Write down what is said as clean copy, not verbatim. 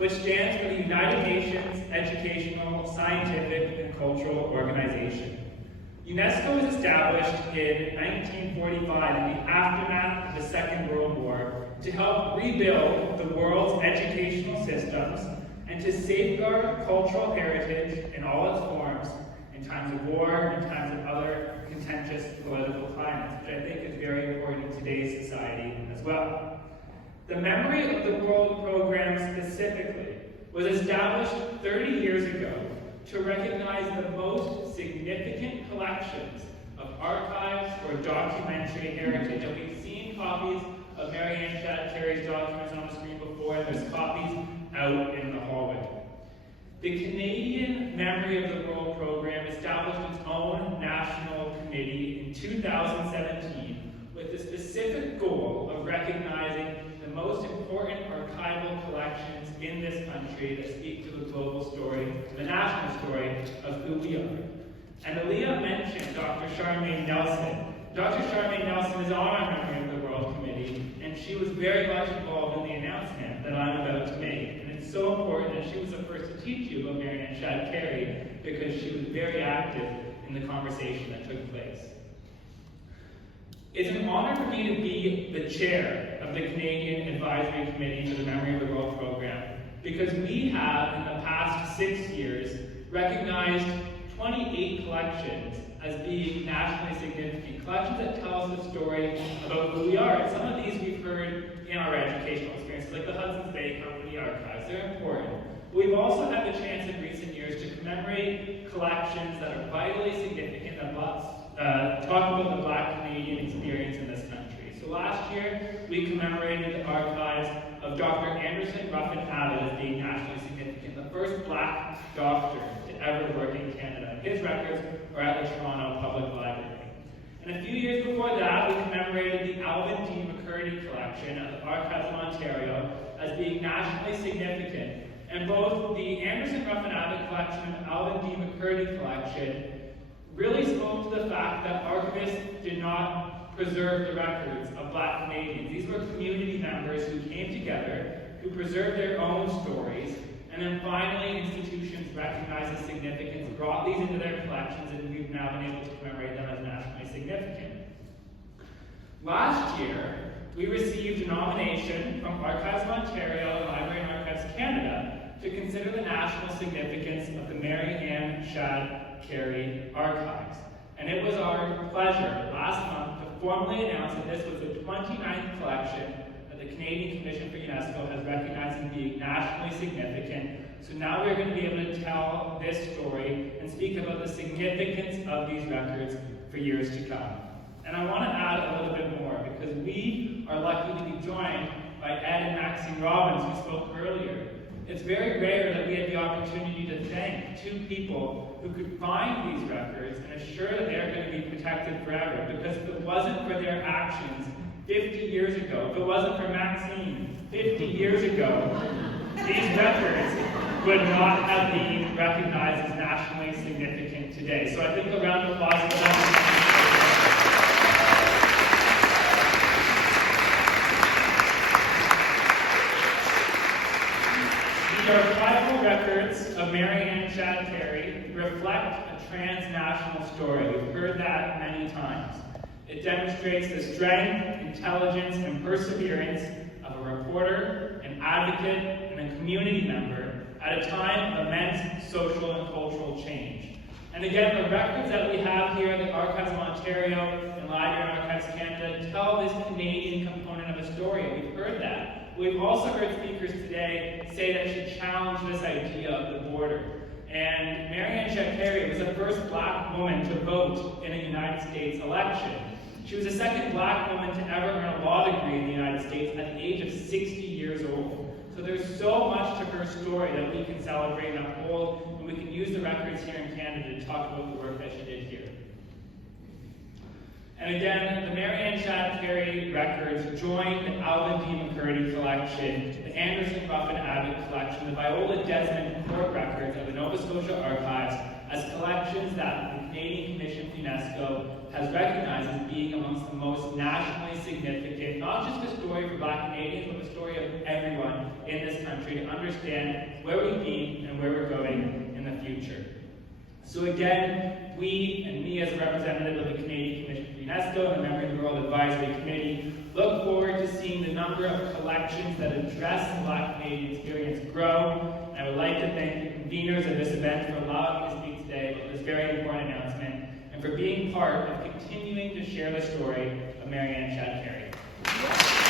which stands for the United Nations Educational, Scientific, and Cultural Organization. UNESCO was established in 1945 in the aftermath of the Second World War to help rebuild the world's educational systems and to safeguard cultural heritage in all its forms in times of war and in times of other contentious political climates, which I think is very important in today's society as well. The Memory of the World program specifically was established 30 years ago to recognize the most significant collections of archives or documentary heritage. And we've seen copies of Mary Ann Shadd Carey's documents on the screen before, and there's copies out in the hallway. The Canadian Memory of the World program established its own national committee in 2017 with the specific goal of recognizing the most important archival collections in this country that speak to the global story, the national story of who we are. And Aaliyah mentioned Dr. Charmaine Nelson. Dr. Charmaine Nelson is on our Memory of the World Committee, and she was very much involved in the announcement that I'm about to make. And it's so important that she was the first to teach you about Mary Ann Shadd Carey because she was very active in the conversation that took place. It's an honor for me to be the chair of the Canadian Advisory Committee for the Memory of the World program because we have, in the past 6 years, recognized 28 collections as being nationally significant, collections that tell us the story about who we are. And some of these we've heard in our educational experiences, like the Hudson's Bay Company archives. They're important. We've also had the chance in recent years to commemorate collections that are vitally significant that talk about the Black Canadian experience in this country. So last year, we commemorated the archives of Dr. Anderson Ruffin Abbott as being nationally significant, the first Black doctor to ever work in Canada. His records are at the Toronto Public Library. And a few years before that, we commemorated the Alvin D. McCurdy collection at the Archives of Ontario as being nationally significant. And both the Anderson Ruffin Abbott collection and the Alvin D. McCurdy collection really spoke to the fact that archivists did not preserve the records of Black Canadians. These were community members who came together, who preserved their own stories, and then finally institutions recognized the significance, brought these into their collections, and we've now been able to commemorate them as nationally significant. Last year, we received a nomination from Archives of Ontario and Library and Archives Canada to consider the national significance of the Mary Ann Shadd Carey archives. And it was our pleasure last month to formally announce that this was the 29th collection that the Canadian Commission for UNESCO has recognized as being nationally significant. So now we're going to be able to tell this story and speak about the significance of these records for years to come. And I want to add a little bit more because we are lucky to be joined by Ed and Maxine Robbins, who spoke earlier. It's very rare that we had the opportunity to thank two people who could find these records and assure that they're going to be protected forever. Because if it wasn't for their actions 50 years ago, if it wasn't for Maxine 50 years ago, these records would not have been recognized as nationally significant today. So I think a round of applause for them. The archival records of Mary Ann Shadd Carey reflect a transnational story. We've heard that many times. It demonstrates the strength, intelligence, and perseverance of a reporter, an advocate, and a community member at a time of immense social and cultural change. And again, the records that we have here at the Archives of Ontario and Library and Archives Canada tell this Canadian component of a story. We've heard that. We've also heard speakers today say that she challenged this idea of the border. And Mary Ann Shadd Carey was the first Black woman to vote in a United States election. She was the second Black woman to ever earn a law degree in the United States at the age of 60 years old. So there's so much to her story that we can celebrate and uphold, and we can use the records here in Canada to talk about the work that she did here. And again, the Mary Ann Shadd Carey records joined the Alvin D. McCurdy collection, the Anderson Ruffin Abbott collection, the Viola Desmond Court records of the Nova Scotia Archives as collections that the Canadian Commission for UNESCO has recognized as being amongst the most nationally significant, not just a story for Black Canadians, but a story of everyone in this country. country to understand where we've been and where we're going in the future. So again, we, and me as a representative of the Canadian Commission for UNESCO and a member of the World Advisory Committee, look forward to seeing the number of collections that address the Black Canadian experience grow. And I would like to thank the conveners of this event for allowing me to speak today about this very important announcement and for being part of continuing to share the story of Marianne Chad Carey.